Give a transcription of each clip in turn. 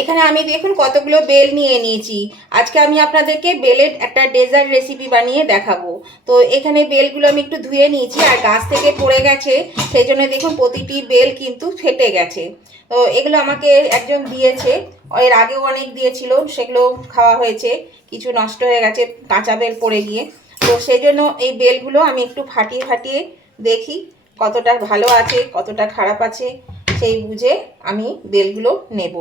এখানে আমি দেখুন কতগুলো বেল নিয়ে নিয়েছি। আজকে আমি আপনাদেরকে বেলের একটা ডেজার্ট রেসিপি বানিয়ে দেখাবো। তো এখানে বেলগুলো আমি একটু ধুয়ে নিয়েছি, আর গাছ থেকে পড়ে গেছে, সেই জন্য দেখুন প্রতিটি বেল কিন্তু ফেটে গেছে। তো এগুলো আমাকে একজন দিয়েছে, এর আগেও অনেক দিয়েছিল, সেগুলো খাওয়া হয়েছে, কিছু নষ্ট হয়ে গেছে কাঁচা বেল পড়ে গিয়ে। তো সেই জন্য এই বেলগুলো আমি একটু ফাটিয়ে ফাটিয়ে দেখি কতটা ভালো আছে কতটা খারাপ আছে, সেই বুঝে আমি বেলগুলো নেব।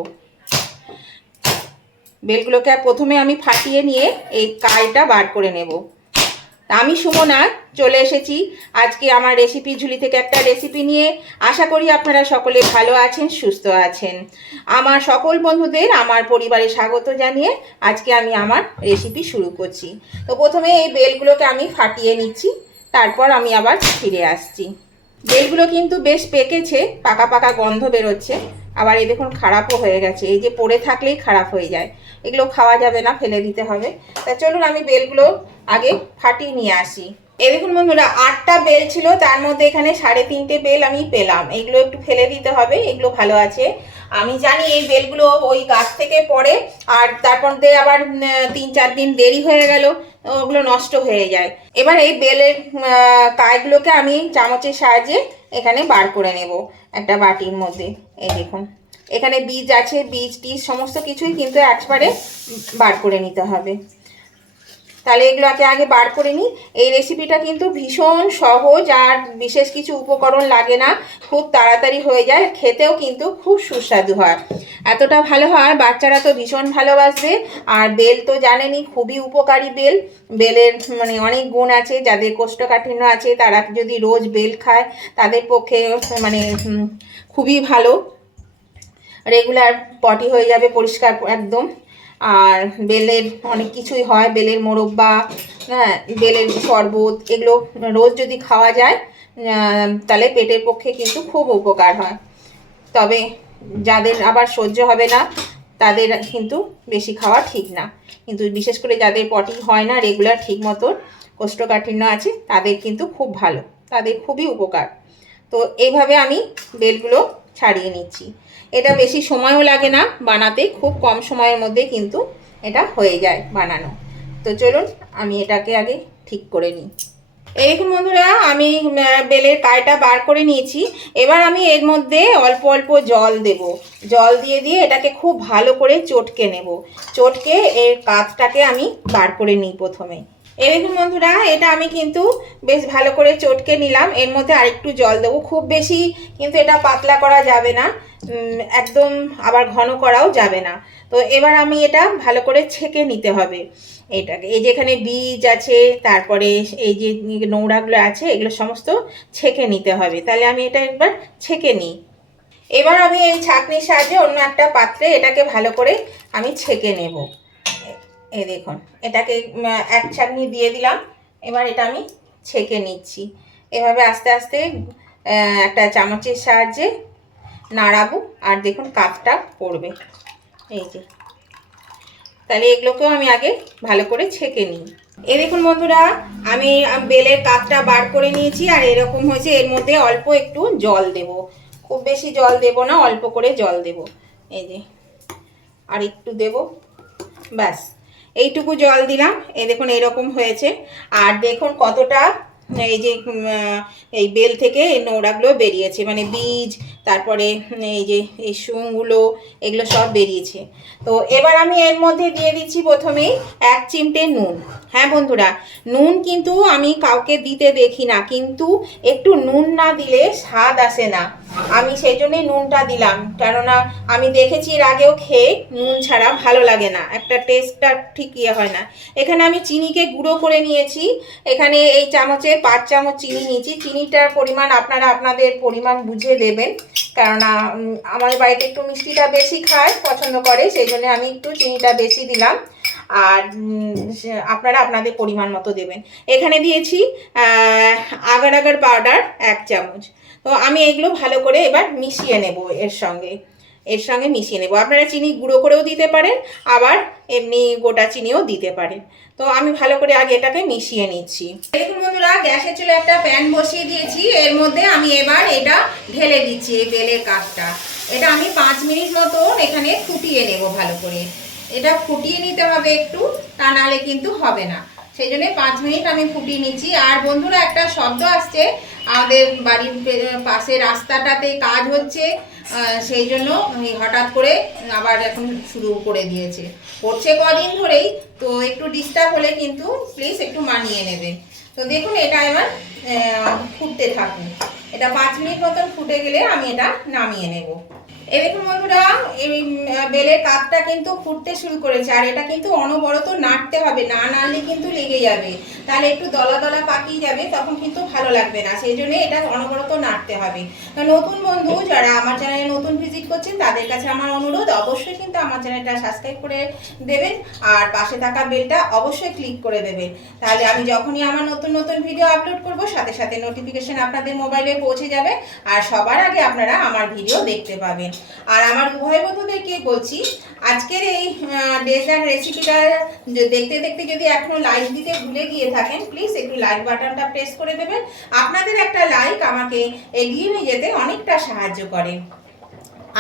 বেলগুলোকে প্রথমে আমি ফাটিয়ে নিয়ে এই কাইটা বার করে নেব। আমি সুমনা চলে এসেছি আজকে আমার রেসিপি ঝুলি থেকে একটা রেসিপি নিয়ে। আশা করি আপনারা সকলে ভালো আছেন, সুস্থ আছেন। আমার সকল বন্ধুদের আমার পরিবারে স্বাগত জানিয়ে আজকে আমি আমার রেসিপি শুরু করছি। তো প্রথমে এই বেলগুলোকে আমি ফাটিয়ে নিচ্ছি, তারপর আমি আবার ফিরে আসছি। বেলগুলো কিন্তু বেশ পেকেছে, পাকা পাকা গন্ধ বেরোচ্ছে। আবার এই দেখুন খারাপও হয়ে গেছে, এই যে পড়ে থাকলেই খারাপ হয়ে যায়, এগুলো খাওয়া যাবে না, ফেলে দিতে হবে। তা চলুন আমি বেলগুলো আগে ফাটিয়ে নিয়ে আসি। এই দেখুন বন্ধুরা, 8টা বেল ছিল, তার মধ্যে এখানে 3.5টে বেল আমি পেলাম। এগুলো একটু ফেলে দিতে হবে, এগুলো ভালো আছে। আমি জানি এই বেলগুলো ওই গাছ থেকে পড়ে, আর তারপর দিয়ে আবার 3-4 দিন দেরি হয়ে গেল, ওগুলো নষ্ট হয়ে যায়। এবার এই বেলের কাইগুলোকে আমি চামচের সাহায্যে এখানে বার করে নেব একটা বাটির মধ্যে। এই দেখুন এখানে বীজ আছে, বীজ টিজ সমস্ত কিছুই কিন্তু একবারে বার করে নিতে হবে। তাহলে এগুলোকে আগে বার করে নিই। এই রেসিপিটা কিন্তু ভীষণ সহজ, আর বিশেষ কিছু উপকরণ লাগে না, খুব তাড়াতাড়ি হয়ে যায়, খেতেও কিন্তু খুব সুস্বাদু হয়। এতটা ভালো হয়, বাচ্চারা তো ভীষণ ভালোবাসবে। আর বেল তো জানেনই খুবই উপকারী। বেলের মানে অনেক গুণ আছে, যাদের কোষ্ঠকাঠিন্য আছে তারা যদি রোজ বেল খায় তাদের পক্ষে মানে খুবই ভালো, রেগুলার পটি হয়ে যাবে পরিষ্কার একদম। আর বেলের অনেক কিছুই হয়, বেলের মোরব্বা, হ্যাঁ, বেলের শরবত, এগুলো রোজ যদি খাওয়া যায় তাহলে পেটের পক্ষে কিন্তু খুব উপকার হয়। তবে যাদের আবার সহ্য হবে না তাদের কিন্তু বেশি খাওয়া ঠিক না, কিন্তু বিশেষ করে যাদের পটি হয় না রেগুলার ঠিক মতো, কোষ্ঠকাঠিন্য আছে, তাদের কিন্তু খুব ভালো, তাদের খুবই উপকার। তো এইভাবে আমি বেলগুলো ছাড়িয়ে নিচ্ছি। এটা বেশি সময়ও লাগে না বানাতে, খুব কম সময়ের মধ্যে কিন্তু এটা হয়ে যায় বানানো। তো চলুন আমি এটাকে আগে ঠিক করে নিই। এই দেখুন বন্ধুরা, আমি বেলের কাইটা বার করে নিয়েছি। এবার আমি এর মধ্যে অল্প অল্প জল দেব। জল দিয়ে দিয়ে এটাকে খুব ভালো করে চটকে নেব। চটকে এর কাঠটাকে আমি বার করে নিই প্রথমে। এই দেখুন বন্ধুরা, এটা আমি কিন্তু বেশ ভালো করে চটকে নিলাম। এর মধ্যে আরেকটু জল দেবো, খুব বেশি কিন্তু এটা পাতলা করা যাবে না, একদম আবার ঘন করাও যাবে না। তো এবার আমি এটা ভালো করে ছেঁকে নিতে হবে এটাকে। এই যেখানে বীজ আছে, তারপরে এই যে নোংরাগুলো আছে, এগুলো সমস্ত ছেঁকে নিতে হবে। তাহলে আমি এটা একবার ছেঁকে নিই। এবার আমি এই ছাঁকনির সাহায্যে অন্য একটা পাত্রে এটাকে ভালো করে আমি ছেঁকে নেব। এই দেখুন এটাকে এক ছাঁকনি দিয়ে দিলাম। এবার এটা আমি ছেঁকে নিচ্ছি। এভাবে আস্তে আস্তে একটা চামচের সাহায্যে নাড়াবো, আর দেখুন কাঠটা পড়বে, এই যে। তাহলে এগুলোকেও আমি আগে ভালো করে ছেঁকে নিই। এই দেখুন বন্ধুরা, আমি বেলের কাঠটা বার করে নিয়েছি, আর এরকম হয়েছে। এর মধ্যে অল্প একটু জল দেব, খুব বেশি জল দেব না, অল্প করে জল দেব। এই যে আর একটু দেব, ব্যাস এইটুকু জল দিলাম। এই দেখুন এরকম হয়েছে। আর দেখুন কতটা এই যে এই বেল থেকে এই নোংরাগুলো বেরিয়েছে, মানে বীজ, তারপরে এই যে এই শুংগুলো, এগুলো সব বেরিয়েছে। তো এবার আমি এর মধ্যে দিয়ে দিচ্ছি প্রথমেই 1 চিমটে নুন। হ্যাঁ বন্ধুরা, নুন কিন্তু আমি কাউকে দিতে দেখি না, কিন্তু একটু নুন না দিলে স্বাদ আসে না। আমি সেই জন্যই নুনটা দিলাম, কেননা আমি দেখেছি এর আগেও খেয়ে নুন ছাড়া ভালো লাগে না, একটা টেস্টটা ঠিক ইয়ে হয় না। এখানে আমি চিনিকে গুঁড়ো করে নিয়েছি। এখানে এই চামচে 5 চামচ চিনি নিয়েছি। চিনিটার পরিমাণ আপনারা আপনাদের পরিমাণ বুঝে দেবেন, কেননা আমাদের বাড়িতে একটু মিষ্টিটা বেশি খায়, পছন্দ করে, সেই জন্য আমি একটু চিনিটা বেশি দিলাম। আর আপনারা আপনাদের পরিমাণ মতো দেবেন। এখানে দিয়েছি আগার আগার পাউডার 1 চামচ। তো আমি এগুলো ভালো করে এবার মিশিয়ে নেব এর সঙ্গে। এর সঙ্গে মিশিয়ে নেব। আপনারা চিনি গুঁড়ো করেও দিতে পারেন, আবার এমনি গোটা চিনিও দিতে পারেন। তো আমি ভালো করে আগে এটাকে মিশিয়ে নিচ্ছি। দেখুন বন্ধুরা, গ্যাসের চুলে একটা প্যান বসিয়ে দিয়েছি। এর মধ্যে আমি এবার এটা ঢেলে দিচ্ছি, এই বেলের কাপটা। এটা আমি 5 মিনিট মতন এখানে ফুটিয়ে নেব ভালো করে। এটা ফুটিয়ে নিতে হবে একটু, তা নাহলে কিন্তু হবে না। সেই জন্য 5 মিনিট আমি ফুটিয়ে নিচ্ছি। আর বন্ধুরা, একটা শব্দ আসছে, আমাদের বাড়ির পাশে রাস্তাটাতে কাজ হচ্ছে, সেই জন্য হঠাৎ করে আবার এখন শুরু করে দিয়েছে, করছে কদিন ধরেই। তো একটু ডিস্টার্ব হলে কিন্তু প্লিজ একটু মানিয়ে নেবেন। তো দেখুন, এটা এবার ফুটতে থাকুন। এটা 5 মিনিট মতন ফুটে গেলে আমি এটা নামিয়ে নেব। এই দেখুন বন্ধুরা, এই বেলের কাপটা কিন্তু ফুটতে শুরু করেছে। আর এটা কিন্তু অনবরত নাড়তে হবে, না নাড়লে কিন্তু লেগে যাবে, তাহলে একটু দলা দলা পাকিয়ে যাবে, তখন কিন্তু ভালো লাগবে না। সেই জন্য এটা অনবরত নাড়তে হবে। তো নতুন বন্ধু যারা আমার চ্যানেলে নতুন ভিজিট করছেন, তাদের কাছে আমার অনুরোধ, অবশ্যই কিন্তু আমার চ্যানেলটা সাবস্ক্রাইব করে দেবেন, আর পাশে থাকা বেলটা অবশ্যই ক্লিক করে দেবেন। তাহলে আমি যখনই আমার নতুন নতুন ভিডিও আপলোড করব, সাথে সাথে নোটিফিকেশন আপনাদের মোবাইলে পৌঁছে যাবে, আর সবার আগে আপনারা আমার ভিডিও দেখতে পাবেন। আর আমার উভয় বন্ধুদেরকে বলছি, আজকের এই ডেজার্ট রেসিপিটা দেখতে দেখতে যদি এখনো লাইক দিতে ভুলে গিয়ে থাকেন, প্লিজ একটু লাইক বাটনটা প্রেস করে দেবেন। আপনাদের একটা লাইক আমাকে এগিয়ে নিয়ে যেতে অনেকটা সাহায্য করে।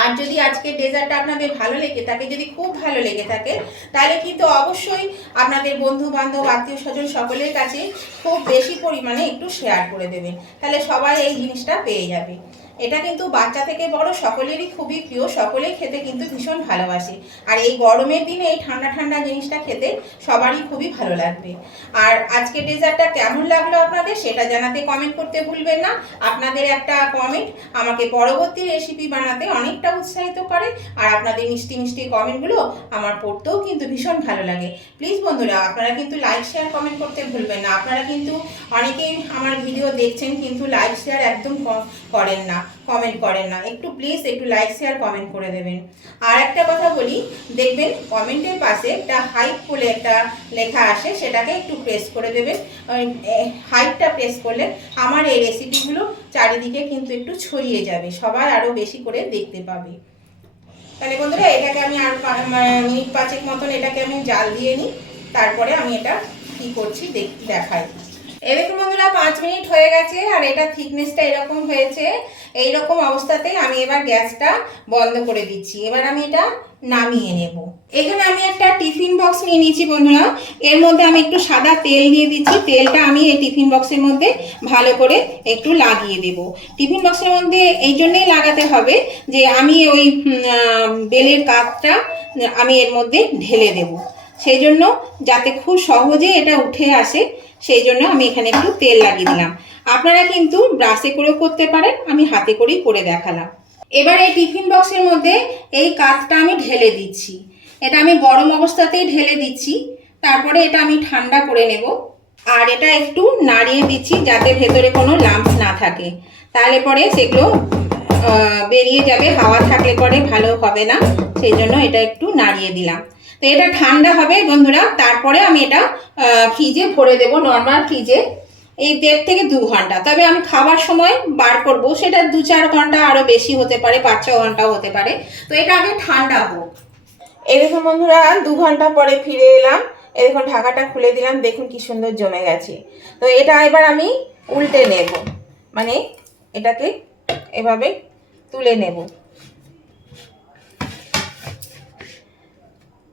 আর যদি আজকের ডেজার্টটা আপনাদের ভালো লেগে থাকে, যদি খুব ভালো লেগে থাকে, তাহলে কিন্তু অবশ্যই আপনাদের বন্ধু বান্ধব, আত্মীয় স্বজন সকলের কাছে খুব বেশি পরিমাণে একটু শেয়ার করে দেবেন, তাহলে সবাই এই জিনিসটা পেয়ে যাবে। এটা কিন্তু বাচ্চা থেকে বড় সকলেরই খুবই প্রিয়, সকলেই খেতে কিন্তু ভীষণ ভালোবাসে। আর এই গরমের দিনে এই ঠান্ডা ঠান্ডা জিনিসটা খেতে সবারই খুবই ভালো লাগবে। আর আজকে ডেজার্টটা কেমন লাগলো আপনাদের, সেটা জানাতে কমেন্ট করতে ভুলবেন না। আপনাদের একটা কমেন্ট আমাকে পরবর্তী রেসিপি বানাতে অনেকটা উৎসাহিত করে। আর আপনাদের মিষ্টি মিষ্টি কমেন্টগুলো আমার পড়তেও কিন্তু ভীষণ ভালো লাগে। প্লিজ বন্ধুরা, আপনারা কিন্তু লাইক শেয়ার কমেন্ট করতে ভুলবেন না। আপনারা কিন্তু অনেকেই আমার ভিডিও দেখছেন, কিন্তু লাইক শেয়ার একদম করেন না, কমেন্ট করেন না। একটু প্লিজ একটু লাইক শেয়ার কমেন্ট করে দেবেন। আর একটা কথা বলি, দেখবেন কমেন্টের পাশে একটা হাইপ বলে একটা লেখা আসে, সেটাকে একটু প্রেস করে দেবেন। হাইপটা প্রেস করলে আমার এই রেসিপিগুলো চারিদিকে কিন্তু একটু ছড়িয়ে যাবে, সবাই আরও বেশি করে দেখতে পাবে। তাহলে বন্ধুরা, এটাকে আমি আর মিনিট 5 মতন এটাকে আমি জাল দিয়ে নিই, তারপরে আমি এটা কি করছি দেখাই। এরকম বন্ধুরা 5 মিনিট হয়ে গেছে, আর এটা থিকনেসটা এরকম হয়েছে। এই রকম অবস্থাতে আমি এবার গ্যাসটা বন্ধ করে দিচ্ছি। এবার আমি এটা নামিয়ে নেব। এখানে আমি একটা টিফিন বক্স নিয়ে নিয়েছি বন্ধুরা। এর মধ্যে আমি একটু সাদা তেল দিয়ে দিচ্ছি। তেলটা আমি এই টিফিন বক্সের মধ্যে ভালো করে একটু লাগিয়ে দেব। টিফিন বক্সের মধ্যে এই জন্যই লাগাতে হবে যে আমি ওই বেলের কাপটা আমি এর মধ্যে ঢেলে দেব, সেই জন্য যাতে খুব সহজে এটা উঠে আসে, সেই জন্য আমি এখানে একটু তেল লাগিয়ে দিলাম। আপনারা কিন্তু ব্রাশে করেও করতে পারেন, আমি হাতে করেই করে দেখালাম। এবার এই টিফিন বক্সের মধ্যে এই কাঠটা আমি ঢেলে দিচ্ছি। এটা আমি গরম অবস্থাতেই ঢেলে দিচ্ছি, তারপরে এটা আমি ঠান্ডা করে নেব। আর এটা একটু নাড়িয়ে দিচ্ছি যাতে ভেতরে কোনো লাম্প না থাকে, তাহলে পরে সেগুলো বেরিয়ে যাবে। হাওয়া থাকলে পরে ভালো হবে না, সেই জন্য এটা একটু নাড়িয়ে দিলাম। তো এটা ঠান্ডা হবে বন্ধুরা, তারপরে আমি এটা ফ্রিজে ভরে দেব, নর্মাল ফ্রিজে, এই 1.5 থেকে 2 ঘন্টা। তবে আমি খাবার সময় বার করব, সেটা 2-4 ঘন্টা, আরও বেশি হতে পারে, 5-6 ঘন্টাও হতে পারে। তো এটা আগে ঠান্ডা হোক। এই দেখুন বন্ধুরা, 2 ঘন্টা পরে ফিরে এলাম। এই দেখুন ঢাকাটা খুলে দিলাম, দেখুন কি সুন্দর জমে গেছে। তো এটা এবার আমি উল্টে নেব, মানে এটাকে এভাবে তুলে নেব।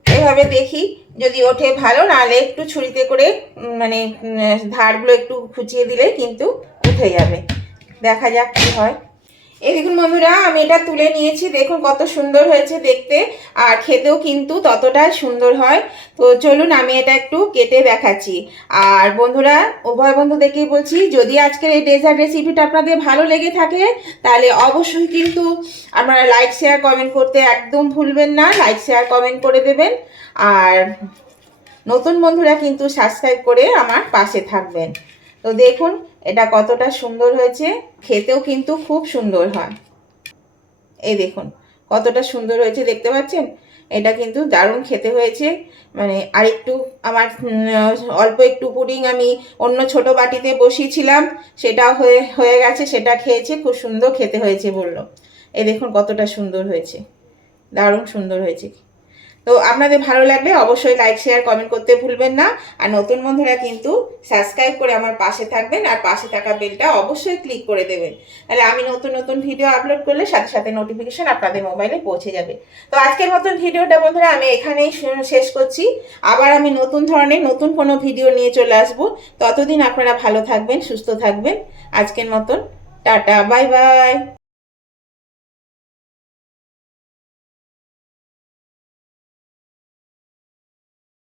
এভাবে দেখি যদি ওঠে ভালো, নাহলে একটু ছুরিতে করে মানে ধারগুলো একটু খুঁচিয়ে দিলে কিন্তু উঠে যাবে। দেখা যাক কি হয়। এই দেখুন বন্ধুরা, আমি এটা তুলে নিয়েছি, দেখুন কত সুন্দর হয়েছে দেখতে, আর খেতেও কিন্তু ততটাই সুন্দর হয়। তো চলুন আমি এটা একটু কেটে দেখাচ্ছি। আর বন্ধুরা, উভয় বন্ধুদেরকেই বলছি, যদি আজকের এই ডেজার্ট রেসিপিটা আপনাদের ভালো লেগে থাকে, তাহলে অবশ্যই কিন্তু আপনারা লাইক শেয়ার কমেন্ট করতে একদম ভুলবেন না। লাইক শেয়ার কমেন্ট করে দেবেন। আর নতুন বন্ধুরা কিন্তু সাবস্ক্রাইব করে আমার পাশে থাকবেন। তো দেখুন এটা কতটা সুন্দর হয়েছে, খেতেও কিন্তু খুব সুন্দর হয়। এই দেখুন কতটা সুন্দর হয়েছে, দেখতে পাচ্ছেন? এটা কিন্তু দারুণ খেতে হয়েছে। মানে আর একটু আমার অল্প একটু পুডিং আমি অন্য ছোট বাটিতে বসিয়েছিলাম, সেটাও হয়ে গেছে, সেটা খেয়েছে, খুব সুন্দর খেতে হয়েছে বললো। এই দেখুন কতটা সুন্দর হয়েছে, দারুণ সুন্দর হয়েছে। তো আপনাদের ভালো লাগলে অবশ্যই লাইক শেয়ার কমেন্ট করতে ভুলবেন না। আর নতুন বন্ধুরা কিন্তু সাবস্ক্রাইব করে আমার পাশে থাকবেন, আর পাশে থাকা বেলটা অবশ্যই ক্লিক করে দেবেন, তাহলে আমি নতুন নতুন ভিডিও আপলোড করলে সাথে সাথে নোটিফিকেশন আপনাদের মোবাইলে পৌঁছে যাবে। তো আজকের মতন ভিডিওটা বন্ধুরা আমি এখানেই শেষ করছি। আবার আমি নতুন ধরনের নতুন কোনো ভিডিও নিয়ে চলে আসব। ততদিন আপনারা ভালো থাকবেন, সুস্থ থাকবেন। আজকের মতন টাটা, বাই বাই।